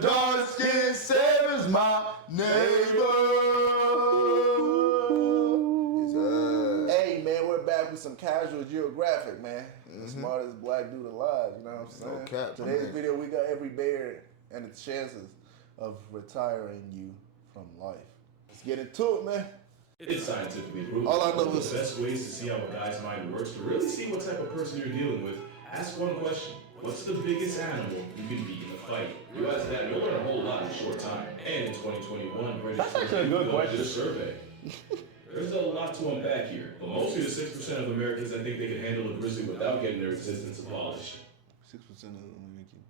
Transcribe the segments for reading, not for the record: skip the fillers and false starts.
dark-skinned savage, my neighbor. Hey, man, we're back with some casual Geographic, man. The smartest black dude alive, you know what I'm saying? No cap, Today's man. video, we got every bear and its chances of retiring you from life. Let's get into it, man. It's scientifically proven. All I know One of is the best ways to see how a guy's mind works, to really see what type of person you're dealing with, ask one question. What's the biggest animal you can beat in a fight? You ask that, you'll learn a whole lot in a short time. And in 2021, That's actually a good question. did a survey. There's a lot to unpack here, but mostly the 6% of Americans that think they can handle a grizzly without getting their existence abolished. 6% of Americans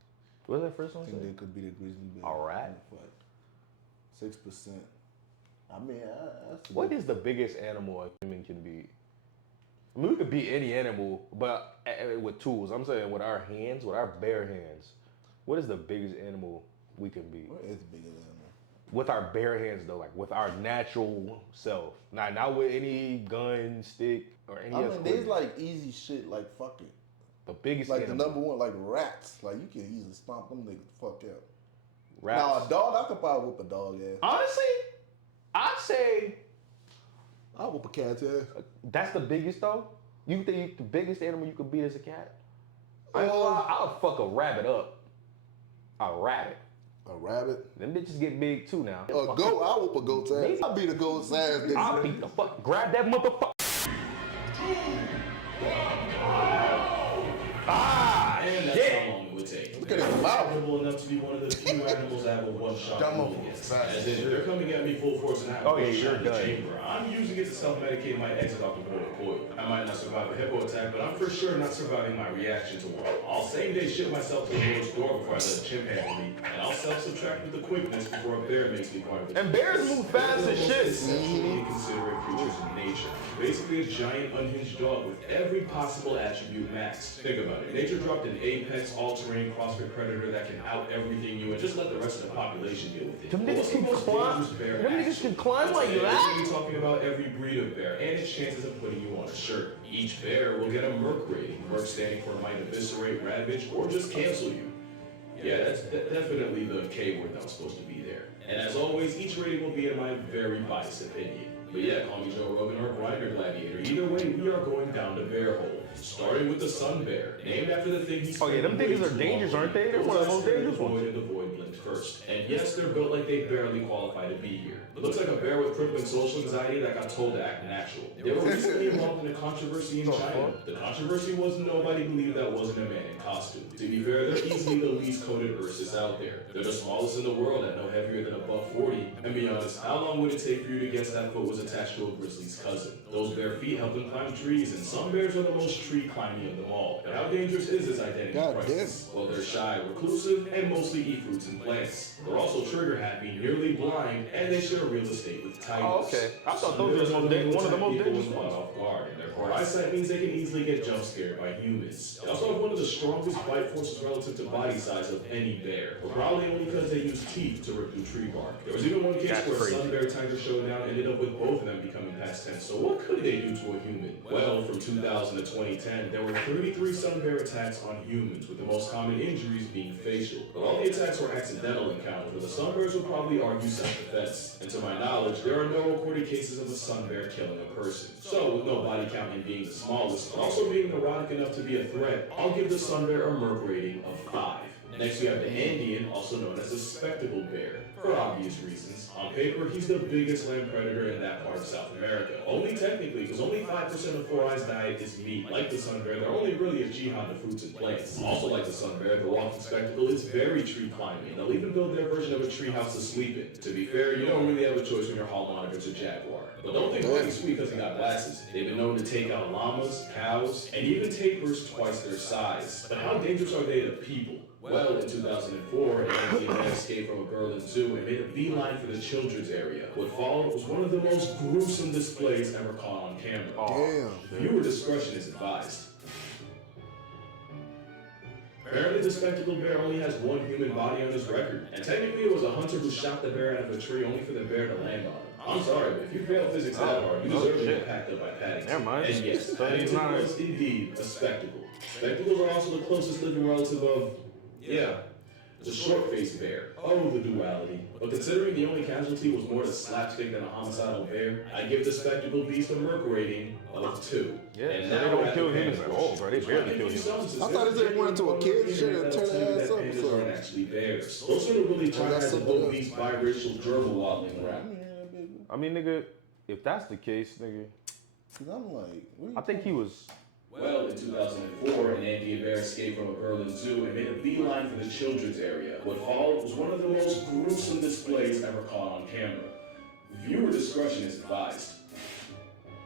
What was that first one? think they could be the Grizzly Bear. All right. 6%. I mean, that's What is the biggest animal a human can beat? I mean, we could beat any animal, but with tools. I'm saying with our hands, with our bare hands. What is the biggest animal we can beat? What is the biggest animal? With our bare hands, though, like with our natural self. Not with any gun, stick, or any I other. mean, there's like easy shit, like fuck it. The biggest Like animal. the number one, like rats. Like you can easily stomp them niggas the fuck out. Rats. Now a dog, I could probably whoop a dog ass. Honestly, I'd say I'll whoop a cat's ass. that's the biggest, though? You think the biggest animal you could beat is a cat? I'll fuck a rabbit up. A rabbit. A rabbit. Them bitches get big too now. A goat, I'll whoop a goat's ass. I'll beat a goat's ass, nigga. I'll beat the fuck. Grab that motherfucker. And that's how long it would take. Look at his mouth. Comfortable enough to be one of the few animals that have a one-shot That rule motherfucker's against. fast. As in, they're coming at me full force and I have Oh, yeah, one shot you're in the done. chamber. I'm using it to self-medicate my exit off the board of coil. I might not survive a hippo attack, but I'm for sure not surviving my reaction to one. I'll same-day ship myself to the Lord's door before I let a chimp handle me, and I'll self-subtract with the quickness before a bear makes me part of it. And bears move fast as shit. Essentially inconsiderate creatures in nature. Basically a giant unhinged dog with every possible attribute maxed. Think about it. Nature dropped an apex, all-terrain, CrossFit predator that can out everything you and just let the rest of the population deal with it. Them But niggas what's the can most climb. dangerous bear Them niggas action? can climb like Today, that? we'll be talking about every breed of bear and its chances of putting you on a shirt. Each bear will get a Merc rating. Merc standing for might eviscerate, ravage, or just cancel you. Yeah, that's definitely the K word that was supposed to be there. And as always, each rating will be in my very biased opinion. But yeah, call me Joe Rogan or Grinder Gladiator. Either way, we are going down the bear hole. Starting with the sun bear, named after the thing he's. Oh, yeah, them things are dangerous, aren't they? They're one of the most dangerous ones. And the void blinked first. And yes, they're built like they barely qualify to be here. It looks like a bear with crippling social anxiety that got told to act natural. They were recently involved in a controversy in China. The controversy was nobody believed that wasn't a man in costume. To be fair, they're easily the least coded Ursus out there. They're the smallest in the world at no heavier than a $140. And be honest, how long would it take for you to guess that foot was attached to a grizzly's cousin? Those bare feet help them climb trees, and some bears are the most tree climbing of them all. But how dangerous is this identity crisis? Well, they're shy, reclusive, and mostly eat fruits and plants. They're also trigger happy, nearly blind, and they share real estate with tigers. Oh, okay. I thought those were one of the most dangerous ones. ones. Off guard, and their poor eyesight means they can easily get jump scared by humans. They also have one of the strongest bite forces relative to body size of any bear, but probably only because they use teeth to rip through tree bark. There was even one case That's where crazy. a sun bear tiger showdown ended up with both of them becoming past tense. So what could they do to a human? Well, from 2000 to 2010, there were 33 sun bear attacks on humans, with the most common injuries being facial. But all the attacks were accidental encounters, where the sun bears would probably argue self-defense. And to my knowledge, there are no recorded cases of a sun bear killing a person. So, with no body count in being the smallest, but also being neurotic enough to be a threat, I'll give the sun bear a Merc rating of 5. Next we have the Handian, also known as the spectacled bear, for obvious reasons. On paper, he's the biggest land predator in that part of South America. Only technically, because only 5% of Four Eyes' diet is meat. Like the sun bear, they're only really a jihad to fruits and plants. Also like the sun bear, the walking spectacle is very tree climbing. They'll even build their version of a tree house to sleep in. To be fair, you don't really have a choice when you're hall monitors a jaguar. But don't think Buddy's sweet because he got glasses. They've been known to take out llamas, cows, and even tapirs twice their size. But how dangerous are they to people? Well, in 2004, an Asian man escaped from a Berlin zoo and made a beeline for the children's area. What followed was one of the most gruesome displays ever caught on camera. Damn. Viewer discretion is advised. Apparently, the spectacled bear only has one human body on his record, and technically it was a hunter who shot the bear out of a tree only for the bear to land on him. I'm sorry, but if you failed physics that hard, you deserve to get packed up by Paddington. Never mind. And yes, So he's Paddington not a- was indeed a spectacle. Spectacles are also the closest living relative of, yeah, It's a short-faced bear. Oh, the duality. But considering the only casualty was more the slapstick than a homicidal bear, I give the spectacled beast a Merc rating of 2. Yeah, And so now they we're don't at kill the humans Panda at all, portion, bro. They which barely might kill confuse humans. some, I thought this went into a kid's shit and that'll turned tell you their ass that up or pandas something. aren't actually bears. Those are the really trying to have the boat beast biracial gerbil waddling around. I mean, nigga, if that's the case, nigga, Cause I'm like, what are you I think he was. Well, in 2004, an Handian bear escaped from a Berlin zoo and made a beeline for the children's area. What followed was one of the most gruesome displays ever caught on camera. Viewer discretion is advised.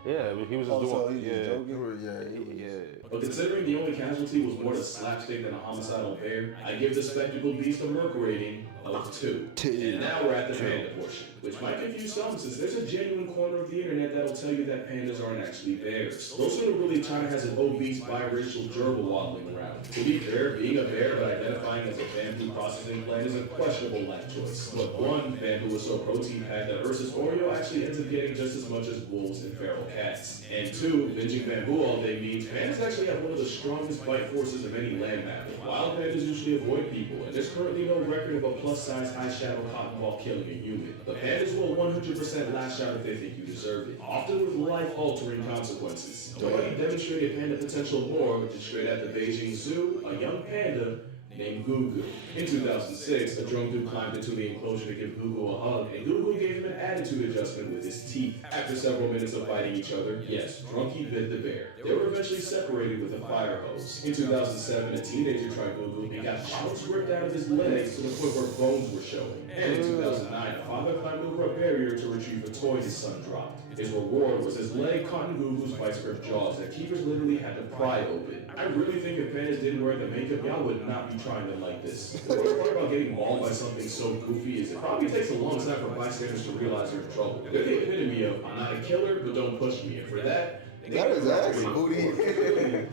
Yeah, but he was just Also, doing. he was Yeah, joking? yeah. But considering the only casualty was more the slapstick than a homicidal bear, I give the spectacled beast a Merc rating of 2. And now we're at the panda portion, which might confuse some since there's a genuine corner of the internet that'll tell you that pandas aren't actually bears. Those who really China has an obese biracial gerbil waddling around. To be fair, being a bear but identifying as a bamboo processing plant is a questionable life choice. But one, bamboo is so protein packed that versus Oreo actually ends up getting just as much as wolves and feral cats. And two, binging bamboo all day means pandas actually have one of the strongest bite forces of any land mammal. Wild pandas usually avoid people, and there's currently no record of a plus-size high-shadow cotton ball killing a human. But pandas will 100% lash out if they think you deserve it, often with life-altering consequences. Nobody demonstrated panda potential more than straight at the Beijing Zoo, a young panda named Gugu. In 2006, a drone dude climbed into the enclosure to give Gugu a hug, and Gugu gave him an attitude adjustment with his teeth. After several minutes of fighting each other, yes, Drunky bit the bear. They were eventually separated with a fire hose. In 2007, a teenager tried Gugu and got chunks ripped out of his legs to the point where bones were showing. And in 2009, a father climbed over a barrier to retrieve a toy his son dropped. His reward was his leg caught in Gugu's vice-grip jaws that keepers literally had to pry open. I really think if pandas didn't wear the makeup, y'all would not be trying them like this. The worst part about getting mauled by something so goofy is it probably takes a long time for bystanders to realize they're in trouble. They're the epitome of, I'm not a killer, but don't push me. And for that, That is ass booty.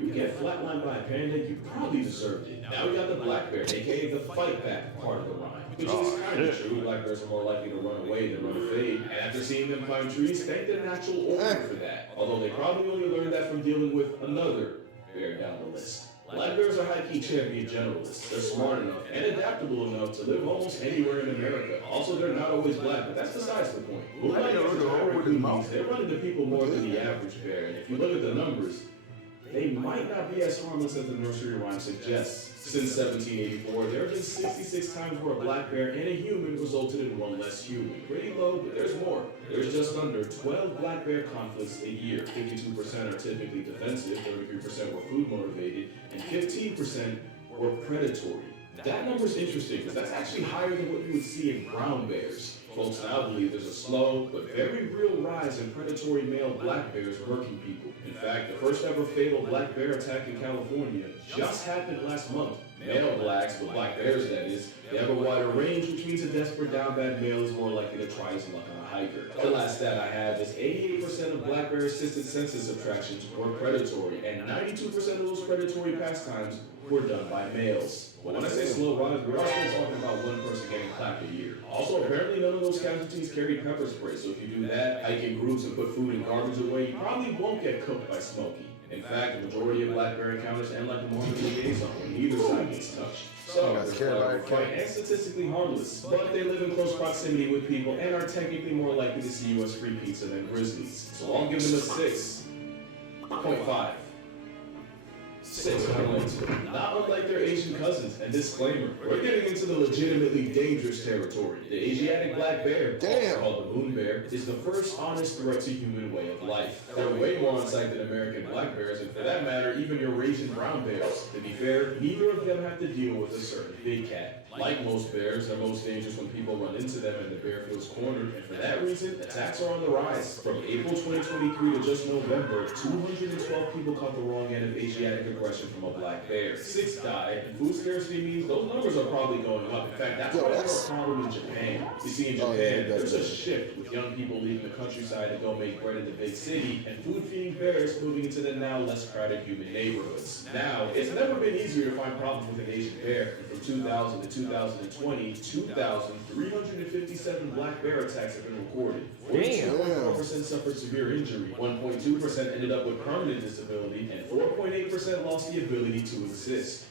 You get flatlined by a panda, you probably deserved it. Now we got the black bear, aka the fight back part of the rhyme. Which is kind of true. Black bears are more likely to run away than run a fade. And after seeing them climb trees, thank the natural order for that. Although they probably only learned that from dealing with another bear down the list. Black bears are high-key champion generalists. They're smart enough and adaptable enough to live almost anywhere in America. Also, they're not always black, but that's besides the point. They run into people more than the average bear, and if you look at the numbers, they might not be as harmless as the nursery rhyme suggests. Since 1784, there have been 66 times where a black bear and a human resulted in one less human. Pretty low, but there's more. There's just under 12 black bear conflicts a year. 52% are typically defensive, 33% were food motivated, and 15% were predatory. That number's interesting because that's actually higher than what you would see in brown bears. Folks now believe there's a slow but very real rise in predatory male black bears murking people. In fact, the first ever fatal black bear attack in California just happened last month. Male blacks, but black bears that is, they have a wider range, which means a desperate down bad male is more likely to try his luck on a hiker. The last stat I have is 88% of black bear assisted census subtractions were predatory, and 92% of those predatory pastimes were done by males. But when I say slow rise, we're also talking about one person getting clapped a year. Also, apparently none of those casualties carry pepper spray, so if you do that, hike in groups and put food and garbage away, you probably won't get cooked by Smokey. In fact, the majority of black bear encounters end like a Mormon liaison when neither side gets touched. So, they're quite and statistically harmless, but they live in close proximity with people and are technically more likely to see you as free pizza than grizzlies. So I'll give them a 6.5. 6 out of 2. Not unlike their Asian cousins. And disclaimer, we're getting into the legitimately dangerous territory. The Asiatic black bear, also called the moon bear, is the first honest threat to human way of life. They're way more on sight than American black bears, and for that matter, even Eurasian brown bears. To be fair, neither of them have to deal with a certain big cat. Like most bears, they're most dangerous when people run into them and the bear feels cornered, and for that reason, attacks are on the rise. From April 2023 to just November, 212 people caught the wrong end of Asiatic aggression from a black bear. 6 died, and food scarcity means those numbers are probably going up. In fact, that's why there's a problem in Japan. You see, in Japan, there's a shift with young people leaving the countryside to go make bread in the big city, and food-feeding bears moving into the now less crowded human neighborhoods. Now, it's never been easier to find problems with an Asian bear. From 2000 to 2020, 2,357 black bear attacks have been recorded. 42.4% suffered severe injury, 1.2% ended up with permanent disability, and 4.8% lost the ability to exist.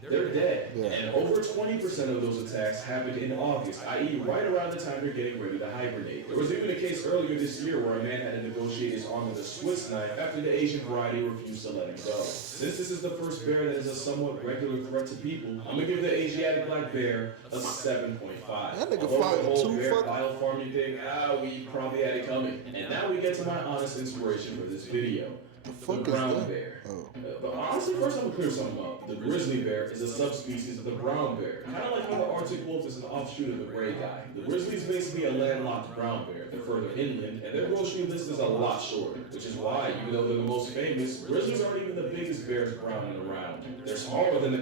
they're dead. Yeah. And over 20% of those attacks happened in August, i.e. right around the time they're getting ready to hibernate. There was even a case earlier this year where a man had to negotiate his arm with a Swiss knife after the Asian variety refused to let him go. Since this is the first bear that is a somewhat regular threat to people, I'm gonna give the Asiatic black bear a 7.5. That nigga Although fighting the whole two bear fucking- biofarming thing, we probably had it coming. And now we get to my honest inspiration for this video. The fuck The is brown that? bear. Oh. But honestly, first I'm gonna clear something up. The grizzly bear is a subspecies of the brown bear. Kind of like how the Arctic wolf is an offshoot of the gray guy. The grizzly is basically a landlocked brown bear. They're further inland, and their grocery list is a lot shorter. Which is why, even though they're the most famous, grizzlies aren't even the biggest bears around and around. They're smaller than the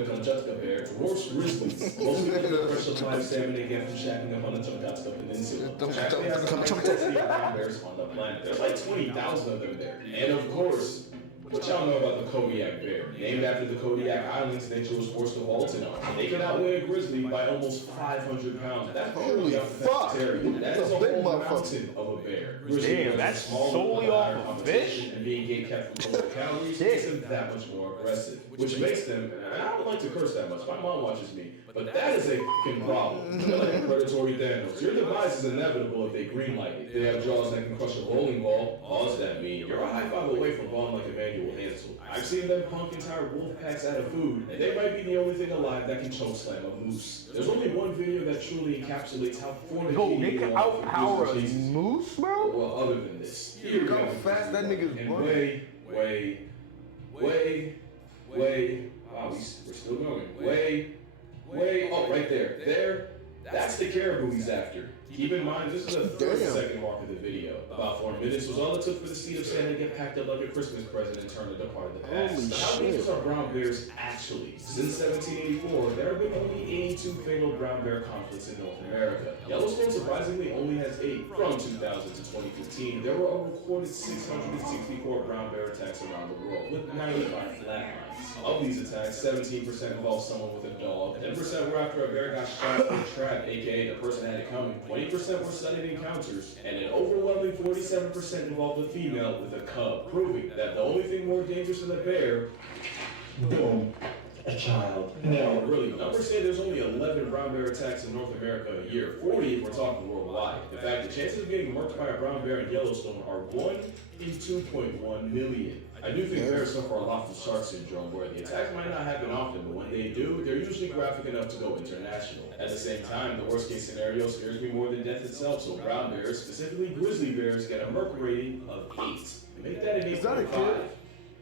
Kamchatka bear, dwarfs grizzlies, mostly because of the fresh supply of salmon they get from shacking up on the Kamchatka Peninsula. It actually has the highest density of brown bears on the planet. There's like 20,000 of them there. And of course, what y'all know about the Kodiak Bear? Named after the Kodiak Islands nature was forced to vault in on. They can outweigh a grizzly by almost 500 pounds. That's Holy purely off the fuck. vegetarian. That That's is a a big whole motherfucker. mountain of a bear. Grizzly Damn, bears are that's smaller, solely with off higher of competition, fish? and being gate kept from lower calories Shit. makes them that much more aggressive. Which makes them, and I don't like to curse that much, my mom watches me, but that is a fucking problem. They're like a predatory Thanos. Your demise is inevitable if they greenlight it. They have jaws that can crush a bowling ball. All does that mean? You're a high five away from balling like Emmanuel Hansel. I've seen them punk entire wolf packs out of food, and they might be the only thing alive that can chokeslam a moose. There's only one video that truly encapsulates how Yo, fornicating they can outpower a Jesus. moose, bro? Well, other than this. Look how fast that nigga's And running. wow, we're still going. Oh, right there. That's the caribou he's after. Keep in mind, this is the 30-second mark of the video. About 4 minutes was all it took for the seed of Santa to get packed up like a Christmas present and turned into part of the past. Holy But how shit. dangerous are brown bears actually? Since 1784, there have been only 82 fatal brown bear conflicts in North America. Yellowstone surprisingly only has 8. From 2000 to 2015, there were a recorded 664 brown bear attacks around the world, with 95 flatlines. Of these attacks, 17% involved someone with a dog, 10% were after a bear got shot in a trap, aka the person had it coming, 20% were sudden encounters, and an overwhelming 47% involved a female with a cub, proving that the only thing more dangerous than a bear, boom, a child. No, really, numbers say there's only 11 brown bear attacks in North America a year, 40 if we're talking worldwide. In fact, the chances of getting murked by a brown bear in Yellowstone are 1 in 2.1 million. I do think bears suffer a lot from shark syndrome, where the attacks might not happen often, but when they do, they're usually graphic enough to go international. At the same time, the worst case scenario scares me more than death itself, so brown bears, specifically grizzly bears, get a Merc rating of 8. Make that an 8.5.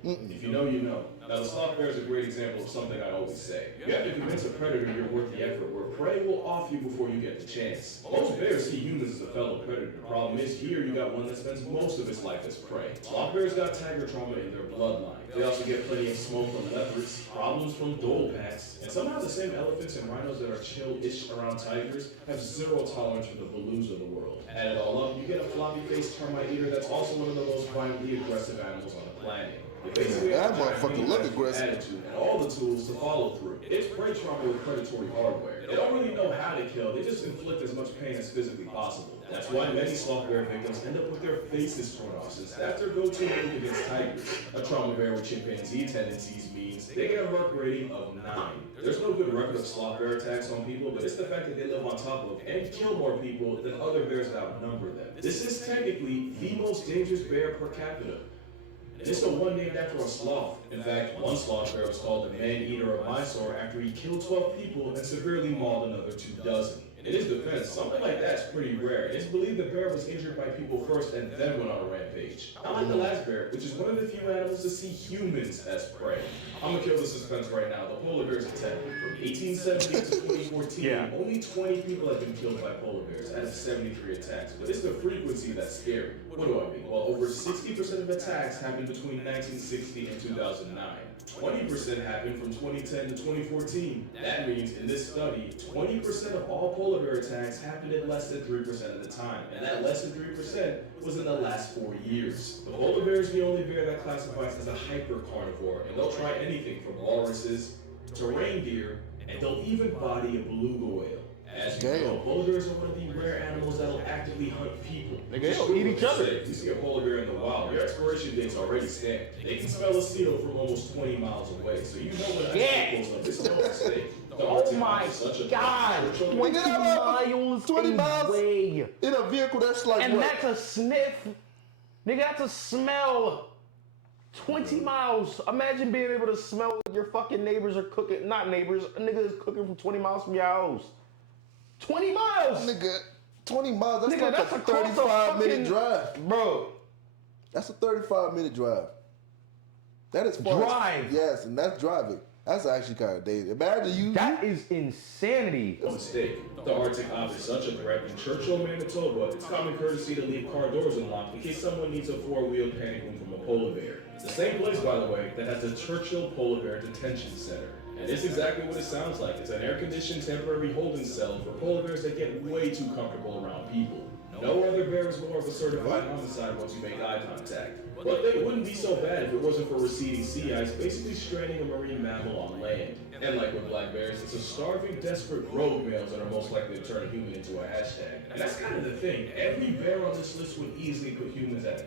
If you know, you know. Now, the sloth bear is a great example of something I always say. You have to convince a predator you're worth the effort, where prey will off you before you get the chance. Most bears see humans as a fellow predator. The problem is, here you got one that spends most of its life as prey. Sloth bears got tiger trauma in their bloodline. They also get plenty of smoke from leopards, problems from dole packs, and somehow the same elephants and rhinos that are chill-ish around tigers have zero tolerance for the baloos of the world. Add it all up, you get a floppy-faced termite eater that's also one of the most violently aggressive animals on the planet. That motherfucker look aggressive. Attitude and all the tools to follow through. It's prey trauma with predatory hardware. They don't really know how to kill, they just inflict as much pain as physically possible. That's why many sloth bear victims end up with their faces torn off, since that's their go-to move against tigers. A trauma bear with chimpanzee tendencies means they get a Merc rating of 9. There's no good record of sloth bear attacks on people, but it's the fact that they live on top of and kill more people than other bears that outnumber them. This is technically the most dangerous bear per capita. And it's the one named after a sloth. In fact, one sloth bear was called the man-eater of Mysore after he killed 12 people and severely mauled another 24. In his defense, something like that's pretty rare. It's believed the bear was injured by people first and then went on a rampage. Not like the last bear, which is one of the few animals to see humans as prey. I'm gonna kill the suspense right now. The polar bear's attack. From 1870 to 2014, only 20 people have been killed by polar bears out of 73 attacks. But it's the frequency that's scary. What do I mean? Well, over 60% of attacks happened between 1960 and 2009. 20% happened from 2010 to 2014. That means, in this study, 20% of all polar bear attacks happened at less than 3% of the time. And that less than 3% was in the last 4 years. The polar bear is the only bear that classifies as a hyper-carnivore, and they'll try anything from walruses to reindeer, and they'll even body a beluga whale. As you know, polar bears are one of the rare animals that'll actively hunt people. Nigga, they'll eat each other. If you see a polar bear in the wild, your expiration date's already stamped. They can smell a seal from almost 20 miles away, so you know when that pulls up, it's no mistake. Oh my God! 20 miles 20 miles away. in a vehicle that's like And what? that's a sniff. Nigga, that's a smell. 20 miles. Imagine being able to smell what your fucking neighbors are cooking. Not neighbors. A nigga is cooking from 20 miles from your house. 20 miles. Nigga, 20 miles. That's Nigga, like that's a across the 35-minute fucking- drive. Bro, That's a 35-minute drive. That is far. Drive. Yes, and that's driving. That's actually kind of dangerous. Imagine you. that is insanity. No mistake. The Arctic Ops is such a threat. In Churchill, Manitoba, it's common courtesy to leave car doors unlocked in case someone needs a four-wheeled panic room from a polar bear. It's the same place, by the way, that has the Churchill Polar Bear Detention Center. And it's exactly what it sounds like. It's an air-conditioned temporary holding cell for polar bears that get way too comfortable around people. No other bear is more of a certified homicide once you make eye contact. But they wouldn't be so bad if it wasn't for receding sea ice, basically stranding a marine mammal on land. And like with black bears, it's the starving, desperate rogue males that are most likely to turn a human into a hashtag. And that's kind of the thing. Every bear on this list would easily put humans at a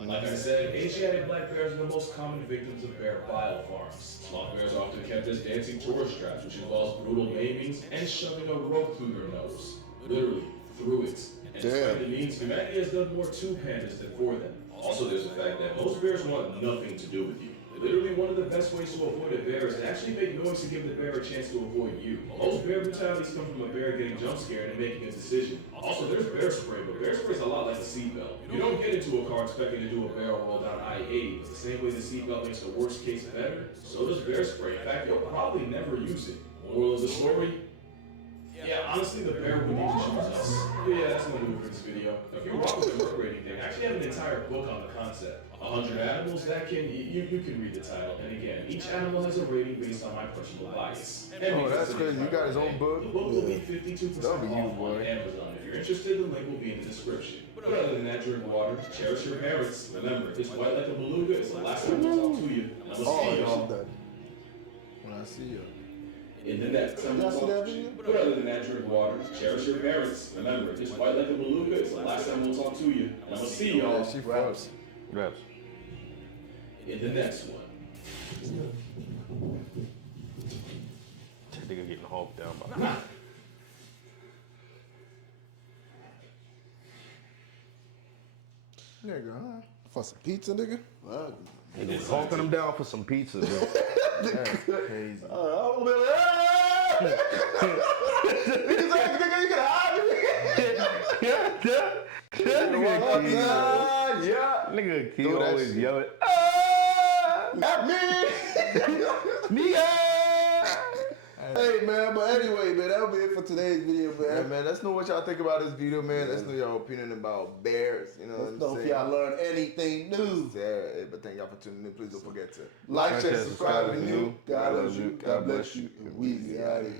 10. Like I said, Asiatic black bears are the most common victims of bear biofarms. Sloth bears are often kept as dancing tourist traps, which involves brutal maimings and shoving a rope through their nose. Literally, through it. And despite the means, humanity has done more to pandas than for them. Also, there's the fact that most bears want nothing to do with you. Literally, one of the best ways to avoid a bear is to actually make noise to give the bear a chance to avoid you. Most bear brutalities come from a bear getting jump scared and making a decision. Also, there's bear spray, but bear spray is a lot like a seatbelt. You don't get into a car expecting to do a barrel roll down I-80, but the same way the seatbelt makes the worst case better, so does bear spray. In fact, you'll probably never use it. Moral of the story? Yeah, honestly, the bear would need to choose us. But yeah, that's my move for this video. If you're wrong with the murder rating thing, I actually have an entire book on the concept. 100 animals that can, you can read the title. And again, each animal has a rating based on my personal bias. Oh, that's crazy. You got his own book? The book will be 52% That'll be you, off boy. on Amazon. If you're interested, the link will be in the description. But other than that, drink water, cherish your parents. Remember, it's white like a beluga. It's the last time I talk to you. And I'm gonna see y'all When I see you. in the next time. Y'all see that video? But other than that, drink water, cherish your parents. Remember, it's white like a beluga. It's the last time we'll talk to you. And I'm gonna see y'all Yeah, she raps. Reps. in the next one. That nigga getting honked down by. Nigga, huh? For some pizza, nigga? Fuck. Nigga was honking him down for some pizza, bro. That's crazy. I'm gonna be like, ah! Niggas like, nigga, you can hide me. Nigga, Key Do that always shit. yelling. Not me! Hey, man, but anyway, man, that'll be it for today's video, Yeah, man. man, let's know what y'all think about this video, man. Let's know your opinion about bears. You know Let's what know I'm if saying? y'all learned anything new. Yeah, but thank y'all for tuning in. Please don't forget to Like, share, share, subscribe subscribe if if you're you're new. God loves you. God bless you. And we out here.